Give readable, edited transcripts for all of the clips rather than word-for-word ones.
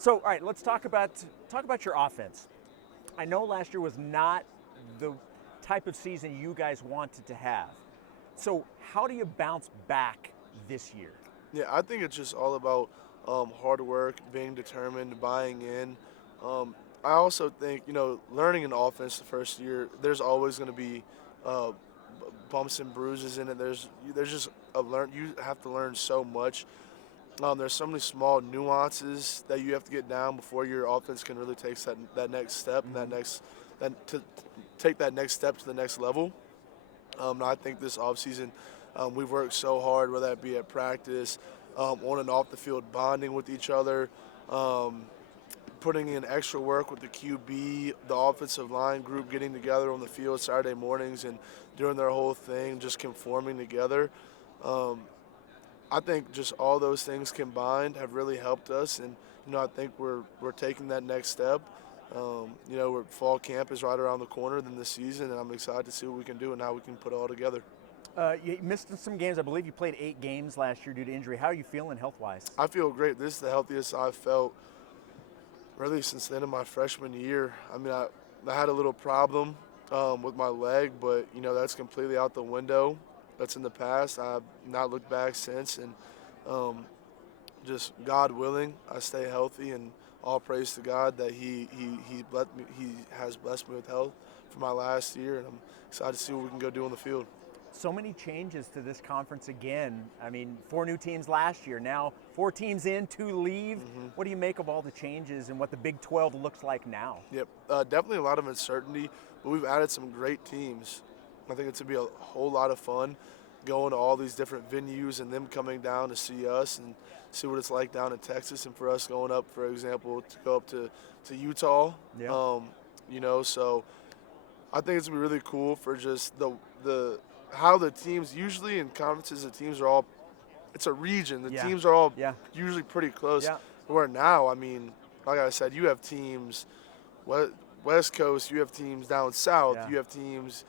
So, all right, let's talk about your offense. I know last year was not the type of season you guys wanted to have. So, how do you bounce back this year? Yeah, I think it's just all about hard work, being determined, buying in. Um, I also think, learning an offense the first year, there's always going to be uh, bumps and bruises in it. There's just you have to learn so much. There's so many small nuances that you have to get down before your offense can really take that next step and to take that next step to the next level. And I think this offseason, we've worked so hard, whether that be at practice, on and off the field, bonding with each other, um, putting in extra work with the QB, the offensive line group getting together on the field Saturday mornings and doing their whole thing, just conforming together. Um, I think just all those things combined have really helped us, and I think we're taking that next step. Fall camp is right around the corner than this season, and I'm excited to see what we can do and how we can put it all together. You missed some games. I believe you played 8 games last year due to injury. How are you feeling health-wise? I feel great. This is the healthiest I've felt really since the end of my freshman year. I mean, I had a little problem with my leg, but that's completely out the window. That's in the past. I've not looked back since, and just God willing, I stay healthy, and all praise to God that He has blessed me with health for my last year, and I'm excited to see what we can go do on the field. So many changes to this conference again. I mean, 4 new teams last year. Now 4 teams in, 2 leave. Mm-hmm. What do you make of all the changes and what the Big 12 looks like now? Yep, definitely a lot of uncertainty, but we've added some great teams. I think it's going to be a whole lot of fun going to all these different venues and them coming down to see us and see what it's like down in Texas, and for us going up, for example, to go up to Utah. Yeah. So I think it's going to be really cool for just the how the teams, usually in conferences, the teams are all, it's a region. The teams are all usually pretty close. Yeah. Where now, I mean, like I said, you have teams West Coast, you have teams down south, you have teams,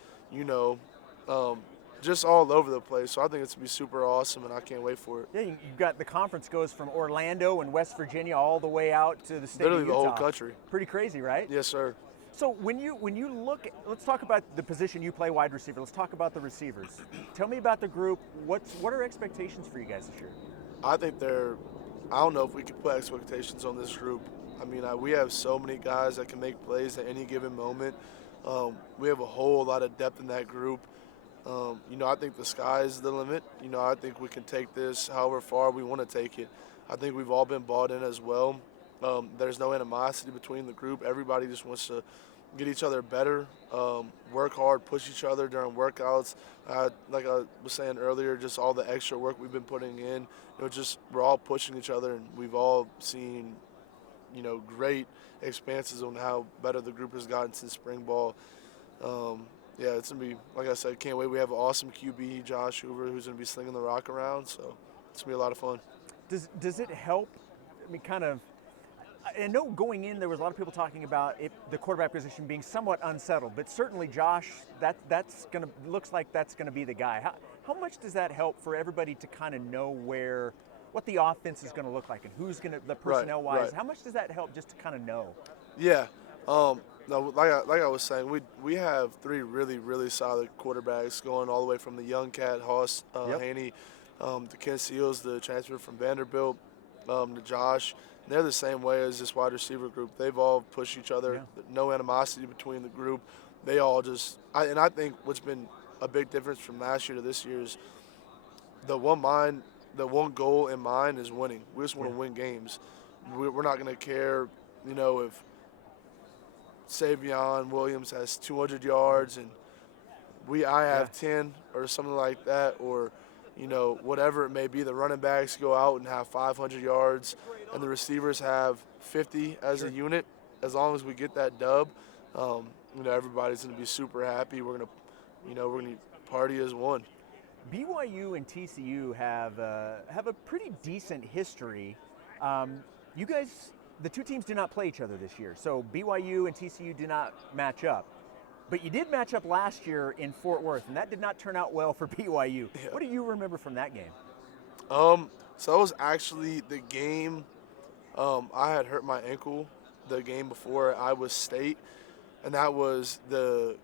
just all over the place. So I think it's going to be super awesome, and I can't wait for it. Yeah, you've got the conference goes from Orlando and West Virginia all the way out to the state Literally of Utah. the whole country. Pretty crazy, right? Yes, sir. So when you look, let's talk about the position you play, wide receiver. Let's talk about the receivers. Tell me about the group. What are expectations for you guys this year? I think I don't know if we can put expectations on this group. I mean, we have so many guys that can make plays at any given moment. We have a whole lot of depth in that group. I think the sky is the limit. I think we can take this however far we want to take it. I think we've all been bought in as well. There's no animosity between the group. Everybody just wants to get each other better, work hard, push each other during workouts. Like I was saying earlier, just all the extra work we've been putting in. We're all pushing each other, and we've all seen, great expanses on how better the group has gotten since spring ball. Yeah, it's going to be, like I said, can't wait. We have an awesome QB, Josh Hoover, who's going to be slinging the rock around, so it's going to be a lot of fun. Does it help? I mean, I know going in there was a lot of people talking about the quarterback position being somewhat unsettled, but certainly Josh, looks like that's going to be the guy. How much does that help for everybody to kind of know what the offense is going to look like and who's going to, the personnel-wise? Right. How much does that help just to kind of know? Yeah. No, like I was saying, we have 3 really, really solid quarterbacks going all the way from the young cat, Hoss Haney, to Ken Seals, the transfer from Vanderbilt, to Josh. And they're the same way as this wide receiver group. They've all pushed each other. Yeah. No animosity between the group. They all I think what's been a big difference from last year to this year is the one goal in mind is winning. We just want to win games. We're not going to care, if Savion Williams has 200 yards and I have 10 or something like that, or whatever it may be. The running backs go out and have 500 yards, and the receivers have 50 as a unit. As long as we get that dub, everybody's going to be super happy. We're going to party as one. BYU and TCU have a pretty decent history. You guys, the 2 teams do not play each other this year, so BYU and TCU do not match up. But you did match up last year in Fort Worth, and that did not turn out well for BYU. Yeah. What do you remember from that game? So that was actually the game I had hurt my ankle the game before at Iowa State, and that was the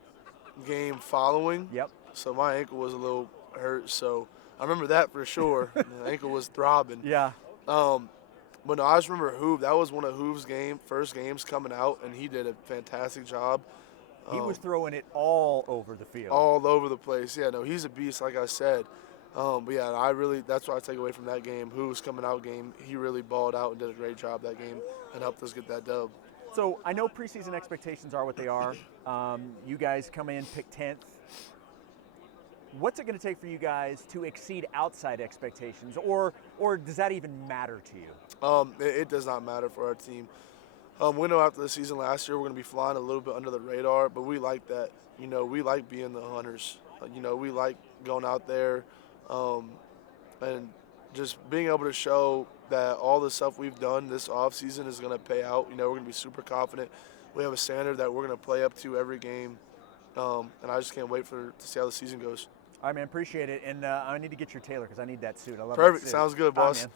game following. Yep. So my ankle was a little hurt. So I remember that for sure. The ankle was throbbing. Yeah. But no, I just remember Hoove. That was one of Hoove's first games coming out, and he did a fantastic job. He was throwing it all over the field. All over the place. Yeah, no, he's a beast, like I said. But yeah, that's what I take away from that game. Hoove's coming out game. He really balled out and did a great job that game and helped us get that dub. So I know preseason expectations are what they are. You guys come in, pick 10th. What's it going to take for you guys to exceed outside expectations, or does that even matter to you? It does not matter for our team. We know after the season last year we're going to be flying a little bit under the radar, but we like that. You know, we like being the hunters. You know, we like going out there and just being able to show that all the stuff we've done this offseason is going to pay out. You know, we're going to be super confident. We have a standard that we're going to play up to every game, and I just can't wait to see how the season goes. All right, man, appreciate it. And I need to get your tailor because I need that suit. I love Perfect. that suit. Sounds good, Bye, boss. man.